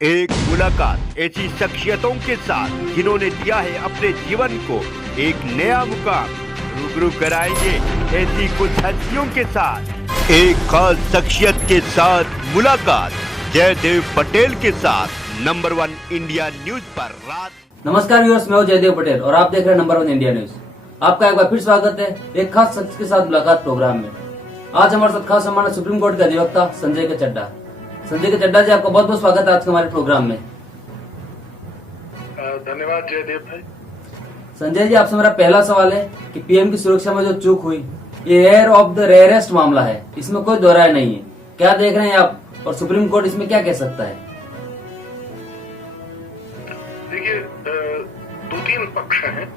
एक मुलाकात ऐसी शख्सियतों के साथ जिन्होंने दिया है अपने जीवन को एक नया मुकाम। रूबरू कराएंगे ऐसी कुछ हस्तियों के साथ एक खास शख्सियत के साथ मुलाकात जयदेव पटेल के साथ नंबर 1 इंडिया न्यूज पर रात। नमस्कार व्यूअर्स, मैं हूं जयदेव पटेल और आप देख रहे हैं नंबर 1 इंडिया न्यूज। आपका एक बार फिर स्वागत है एक खास शख्स के साथ मुलाकात प्रोग्राम में। आज हमारे साथ खास मेहमान सुप्रीम कोर्ट के अधिवक्ता संजय के चड्ढा। संजय के चड्ढा जी, आपका बहुत बहुत स्वागत है आज के हमारे प्रोग्राम में। धन्यवाद जयदेव भाई। संजय जी, आपसे मेरा पहला सवाल है कि पीएम की सुरक्षा में जो चूक हुई, ये रेयर ऑफ द रेयरेस्ट मामला है, इसमें कोई दो राय नहीं है। क्या देख रहे हैं आप और सुप्रीम कोर्ट इसमें क्या कह सकता है? देखिए, दो तीन पक्ष हैं।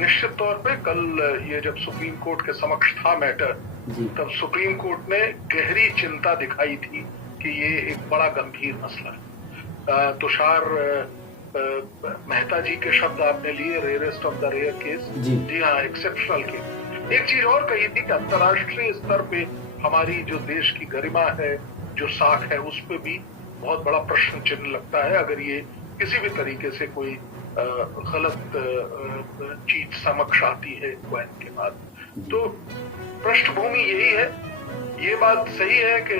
निश्चित तौर पे कल ये जब सुप्रीम कोर्ट के समक्ष था मैटर, तब सुप्रीम कोर्ट ने गहरी चिंता दिखाई थी कि ये एक बड़ा गंभीर मसला है। तुषार मेहता जी के शब्द आपने लिए, rarest of the rare case. जी हाँ, एक्सेप्शनल केस। एक चीज और कही थी कि अंतर्राष्ट्रीय स्तर पे हमारी जो देश की गरिमा है, जो साख है, उस पे भी बहुत बड़ा प्रश्न चिन्ह लगता है अगर ये किसी भी तरीके से कोई गलत चीज समक्ष आती है इंक्वायरी के बाद। तो पृष्ठभूमि यही है। ये बात सही है कि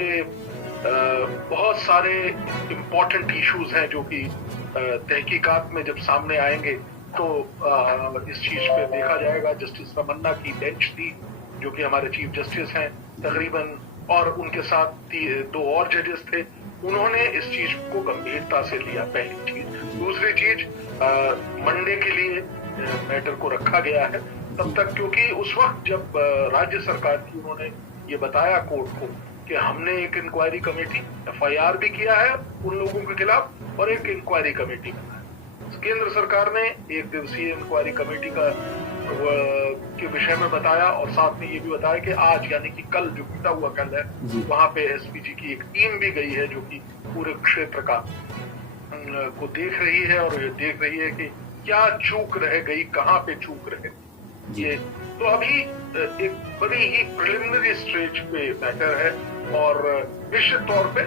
बहुत सारे इम्पोर्टेंट इश्यूज हैं जो कि तहकीकात में जब सामने आएंगे तो इस चीज पे देखा जाएगा। जस्टिस रमन्ना की बेंच थी, जो कि हमारे चीफ जस्टिस हैं तकरीबन, और उनके साथ दो और जजेस थे। उन्होंने इस चीज को गंभीरता से लिया, पहली चीज। दूसरी चीज, मंडे के लिए मैटर को रखा गया है तब तक, क्योंकि उस वक्त जब राज्य सरकार थी, उन्होंने ये बताया कोर्ट को कि हमने एक इंक्वायरी कमेटी, एफआईआर भी किया है उन लोगों के खिलाफ और एक इंक्वायरी कमेटी बनाया। केंद्र सरकार ने एक दिवसीय इंक्वायरी कमेटी का के विषय में बताया और साथ में ये भी बताया कि आज यानी कि कल, जो बीता हुआ कल है, वहां पे एसपीजी की एक टीम भी गई है जो कि पूरे क्षेत्र का को देख रही है और ये देख रही है कि क्या चूक रह गई, कहाँ पे चूक रह गई। ये तो अभी एक बड़ी ही प्रिलिमिनरी स्टेज पे मैटर है और निश्चित तौर पे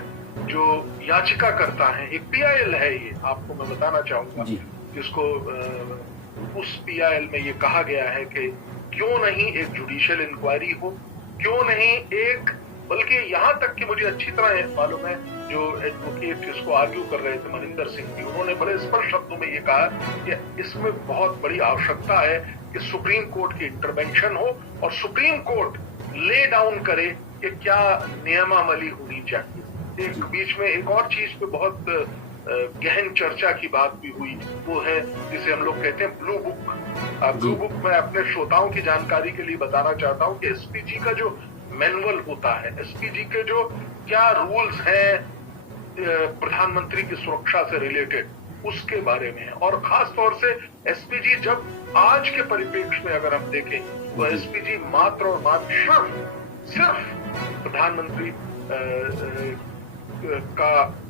जो याचिका करता है, एक पीआईएल है ये, आपको मैं बताना चाहूंगा, जिसको उस पीआईएल में ये कहा गया है कि क्यों नहीं एक जुडिशियल इंक्वायरी हो, क्यों नहीं एक, बल्कि यहाँ तक कि मुझे अच्छी तरह मालूम है, जो एडवोकेट इसको आर्ग्यू कर रहे थे मनिंदर सिंह जी, उन्होंने बड़े स्पष्ट शब्दों में ये कहा कि इसमें बहुत बड़ी आवश्यकता है कि सुप्रीम कोर्ट की इंटरवेंशन हो और सुप्रीम कोर्ट ले डाउन करे कि क्या नियमावली होनी चाहिए। एक बीच में एक और चीज पे बहुत गहन चर्चा की बात भी हुई, वो है जिसे हम लोग कहते हैं ब्लू बुक। ब्लू बुक में अपने श्रोताओं की जानकारी के लिए बताना चाहता हूँ कि एसपीजी का जो मैनुअल होता है, एसपीजी के जो क्या रूल्स हैं प्रधानमंत्री की सुरक्षा से रिलेटेड, उसके बारे में है। और खास तौर से एसपीजी जब आज के परिप्रेक्ष्य में अगर हम देखें तो एसपीजी मात्र और मात्र सिर्फ प्रधानमंत्री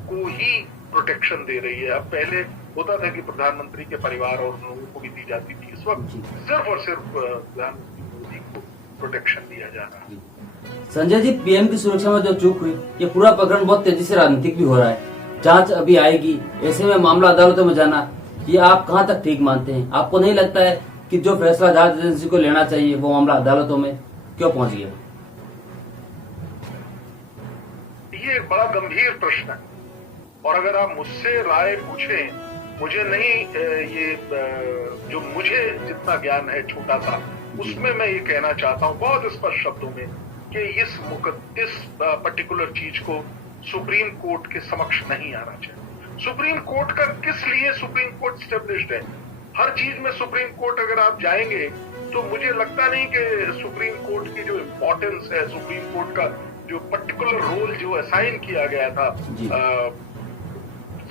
को ही प्रोटेक्शन दे रही है। अब पहले होता था कि प्रधानमंत्री के परिवार और लोगों को भी दी जाती थी, इस वक्त सिर्फ और सिर्फ प्रधानमंत्री मोदी को प्रोटेक्शन दिया जा रहा है। संजय जी, पीएम की सुरक्षा में जो चूक हुई, ये पूरा प्रकरण बहुत तेजी से राजनीतिक भी हो रहा है। जांच अभी आएगी, ऐसे में मामला अदालतों में जाना, ये आप कहां तक ठीक मानते हैं? आपको नहीं लगता है कि जो फैसला जांच एजेंसी को लेना चाहिए वो मामला अदालतों में क्यों पहुंच गया? ये एक बड़ा गंभीर प्रश्न है और अगर आप मुझसे राय पूछें, मुझे नहीं, ये जो मुझे जितना ज्ञान है छोटा सा, उसमें मैं ये कहना चाहता हूँ बहुत स्पष्ट शब्दों में कि इस पर्टिकुलर चीज को सुप्रीम कोर्ट के समक्ष नहीं आना चाहिए। सुप्रीम कोर्ट का किस लिए सुप्रीम कोर्ट स्टेब्लिश्ड है? हर चीज में सुप्रीम कोर्ट अगर आप जाएंगे तो मुझे लगता नहीं कि सुप्रीम कोर्ट की जो इम्पोर्टेंस है, सुप्रीम कोर्ट का जो पर्टिकुलर रोल जो असाइन किया गया था,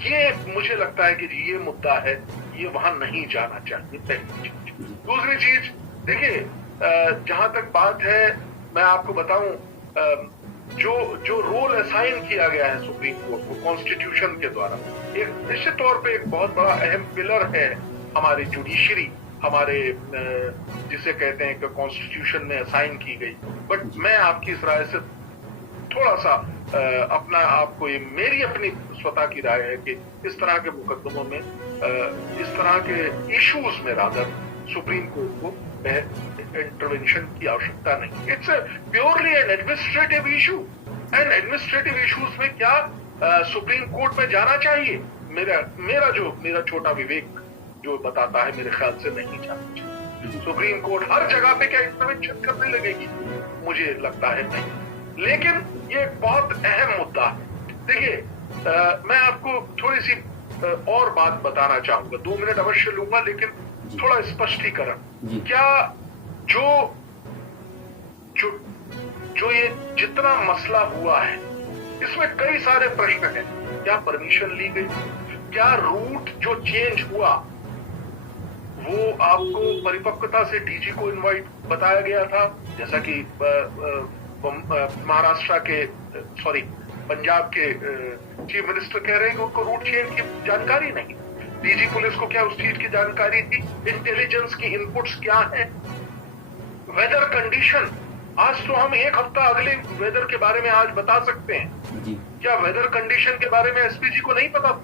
ये मुझे लगता है कि ये मुद्दा है, ये वहां नहीं जाना चाहिए, पहली चीज। दूसरी चीज, देखिए, जहां तक बात है, मैं आपको बताऊं, जो रोल असाइन किया गया है सुप्रीम कोर्ट को कॉन्स्टिट्यूशन के द्वारा, एक निश्चित तौर पे एक बहुत बड़ा अहम पिलर है हमारी जुडिशरी, हमारे जिसे कहते हैं कि कॉन्स्टिट्यूशन में असाइन की गई। बट मैं आपकी इस राय से थोड़ा सा अपना आपको, ये मेरी अपनी स्वतः की राय है कि इस तरह के मुकदमों में, इस तरह के इश्यूज में रादर सुप्रीम कोर्ट को इंटरवेंशन की आवश्यकता नहीं। It's purely N administrative issue, and administrative issues में क्या सुप्रीम कोर्ट में जाना चाहिए? मेरा छोटा विवेक जो बताता है, मेरे ख्याल से नहीं जाना चाहिए। सुप्रीम कोर्ट हर जगह पे क्या इंटरवेंशन करने लगेगी? मुझे लगता है नहीं। लेकिन ये एक बहुत अहम मुद्दा है। देखिए, मैं आपको थोड़ी सी और बात बताना चाहूंगा, 2 मिनट अवश्य लूंगा, लेकिन थोड़ा स्पष्टीकरण। क्या जो ये जितना मसला हुआ है, इसमें कई सारे प्रश्न हैं। क्या परमिशन ली गई? क्या रूट जो चेंज हुआ वो आपको परिपक्वता से डीजी को इनवाइट बताया गया था, जैसा कि महाराष्ट्र के पंजाब के चीफ मिनिस्टर कह रहे हैं कि उनको रूट चेंज की जानकारी नहीं। डीजी पुलिस को क्या उस चीज की जानकारी थी? इंटेलिजेंस की इनपुट्स क्या है? वेदर कंडीशन, आज तो हम एक हफ्ता अगले वेदर के बारे में आज बता सकते हैं। क्या वेदर कंडीशन के बारे में एसपीजी को नहीं पता?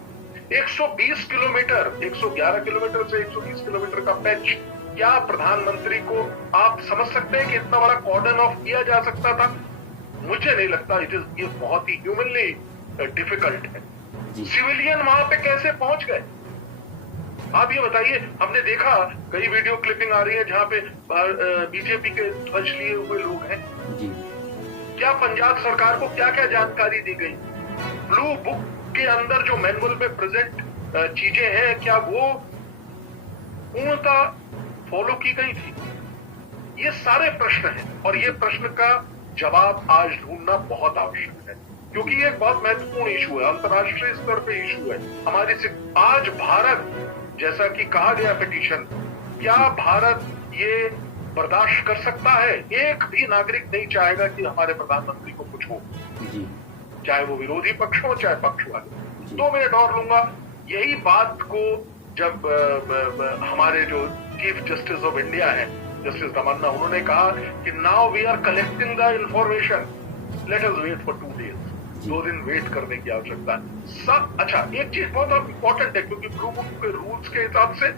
120 किलोमीटर, 111 किलोमीटर से 120 किलोमीटर का पैच, क्या प्रधानमंत्री को आप समझ सकते हैं कि इतना बड़ा कॉर्डन ऑफ किया जा सकता था? मुझे नहीं लगता। ये बहुत ही ह्यूमनली डिफिकल्ट है। सिविलियन वहां पे कैसे पहुंच गए? आप ये बताइए। हमने देखा कई वीडियो क्लिपिंग आ रही है जहां पे बीजेपी के ध्वज लिए हुए लोग हैं। क्या पंजाब सरकार को क्या क्या जानकारी दी गई? ब्लू बुक के अंदर जो मैनुअल में प्रेजेंट चीजें हैं, क्या वो पूर्णतः फॉलो की गई थी? ये सारे प्रश्न हैं, और ये प्रश्न का जवाब आज ढूंढना बहुत आवश्यक है, क्योंकि ये एक बहुत महत्वपूर्ण इशू है, अंतर्राष्ट्रीय स्तर पे इशू है हमारी से। आज भारत, जैसा कि कहा गया पिटीशन, क्या भारत ये बर्दाश्त कर सकता है? एक भी नागरिक नहीं चाहेगा कि हमारे प्रधानमंत्री को कुछ हो, चाहे वो विरोधी पक्ष हो चाहे पक्ष वाले। 2 मिनट और लूंगा। यही बात को जब हमारे जो चीफ जस्टिस ऑफ इंडिया है, जस्टिस रमन्ना, उन्होंने कहा कि now we are collecting the information, let us wait for 2 days, 2 दिन वेट करने की आवश्यकता है। अच्छा, एक चीज बहुत इंपॉर्टेंट है, क्योंकि ब्लू बुक के रूल्स के हिसाब से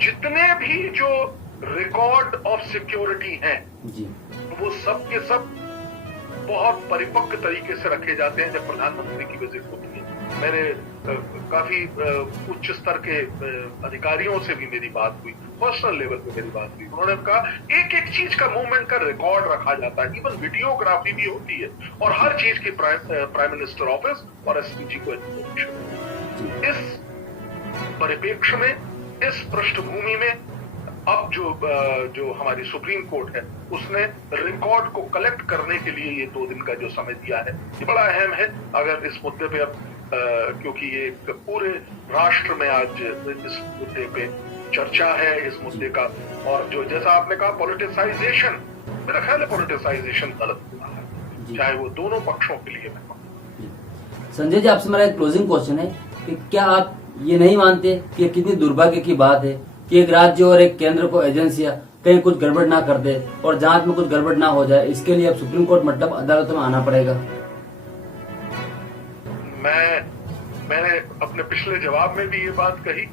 जितने भी जो रिकॉर्ड ऑफ सिक्योरिटी हैं, वो सब के सब बहुत परिपक्व तरीके से रखे जाते हैं जब प्रधानमंत्री की विजिट होती है। मेरे काफी उच्च स्तर के अधिकारियों से भी मेरी बात हुई, पर्सनल लेवल पे मेरी बात हुई। उन्होंने कहा एक एक चीज का मूवमेंट का रिकॉर्ड रखा जाता है, इवन वीडियोग्राफी भी होती है, और हर चीज की प्राइम मिनिस्टर ऑफिस और एसपीजी को इन्फॉर्मेशन। इस परिप्रेक्ष्य में, इस पृष्ठभूमि में, अब जो हमारी सुप्रीम कोर्ट है, उसने रिकॉर्ड को कलेक्ट करने के लिए ये 2 दिन का जो समय दिया है, ये बड़ा अहम है। अगर इस मुद्दे पे अब क्योंकि ये पूरे राष्ट्र में आज इस मुद्दे पे चर्चा है, इस मुद्दे का, और जो जैसा आपने कहा पॉलिटिसाइजेशन, मेरा ख्याल है पॉलिटिसाइजेशन गलत हुआ है, चाहे वो दोनों पक्षों के लिए। संजय जी, आपसे मेरा एक क्लोजिंग क्वेश्चन है कि क्या आप ये नहीं मानते कि कितनी दुर्भाग्य की बात है कि एक राज्य और एक केंद्र को एजेंसियां कहीं कुछ गड़बड़ ना कर दे और जांच में कुछ गड़बड़ ना हो जाए, इसके लिए अब सुप्रीम कोर्ट मतलब अदालतों में आना पड़ेगा? मैंने अपने पिछले जवाब में भी ये बात कही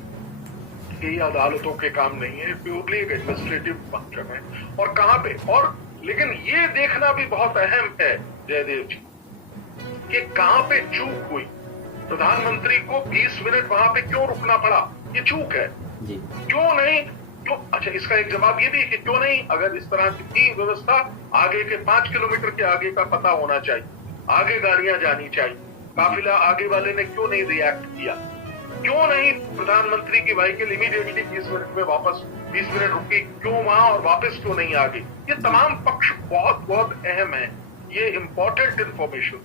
कि ये अदालतों के काम नहीं है, प्योरली एक एडमिनिस्ट्रेटिव फंक्शन है। और कहां पे, और लेकिन ये देखना भी बहुत अहम है जयदेव जी कि कहां पे चूक हुई। प्रधानमंत्री को 20 मिनट वहां पे क्यों रुकना पड़ा? ये चूक है जी। क्यों नहीं? क्यों? अच्छा, इसका एक जवाब ये भी है कि क्यों नहीं, अगर इस तरह की व्यवस्था, आगे के 5 किलोमीटर के आगे का पता होना चाहिए, आगे गाड़ियां जानी चाहिए, काफिला आगे वाले ने क्यों नहीं रिएक्ट किया? क्यों नहीं प्रधानमंत्री की व्हीकल इमीडिएटली 20 मिनट में वापस 20 मिनट रुकी, क्यों वहां और वापस क्यों नहीं आगे? ये तमाम पक्ष बहुत बहुत अहम है, ये इंपॉर्टेंट इंफॉर्मेशन,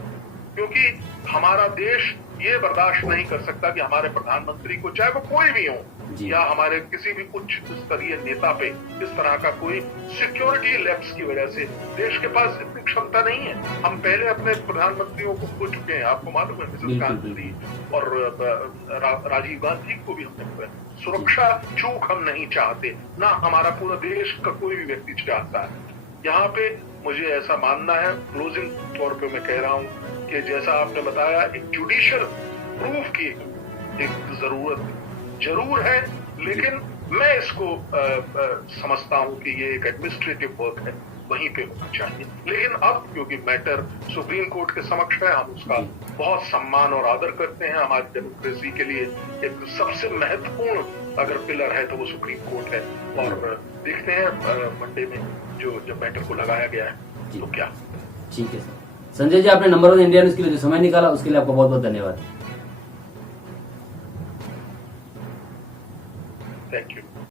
क्योंकि हमारा देश ये बर्दाश्त नहीं कर सकता कि हमारे प्रधानमंत्री को, चाहे वो कोई भी हो, या हमारे किसी भी उच्च स्तरीय नेता पे इस तरह का कोई सिक्योरिटी लैप्स की वजह से, देश के पास इतनी क्षमता नहीं है। हम पहले अपने प्रधानमंत्रियों को खो चुके हैं, आपको मालूम है, मिसेस गांधी और राजीव गांधी को भी हमने। सुरक्षा चूक हम नहीं चाहते, ना हमारा पूरा देश का कोई भी व्यक्ति चाहता है। यहाँ पे मुझे ऐसा मानना है, क्लोजिंग तौर पे मैं कह रहा हूं कि जैसा आपने बताया, एक जुडिशियल प्रूफ की एक जरूरत जरूर है, लेकिन मैं इसको समझता हूं कि ये एक एडमिनिस्ट्रेटिव वर्क है, वहीं पे होना चाहिए। लेकिन अब क्योंकि मैटर सुप्रीम कोर्ट के समक्ष है, हम उसका बहुत सम्मान और आदर करते हैं। हमारी डेमोक्रेसी के लिए एक सबसे महत्वपूर्ण अगर पिलर है तो वो सुप्रीम कोर्ट है, और देखते हैं मंडे में जब मैटर को लगाया गया है तो क्या। ठीक है सर। संजय जी, आपने नंबर 1 इंडिया न्यूज के लिए जो समय निकाला उसके लिए आपका बहुत बहुत धन्यवाद। Thank you.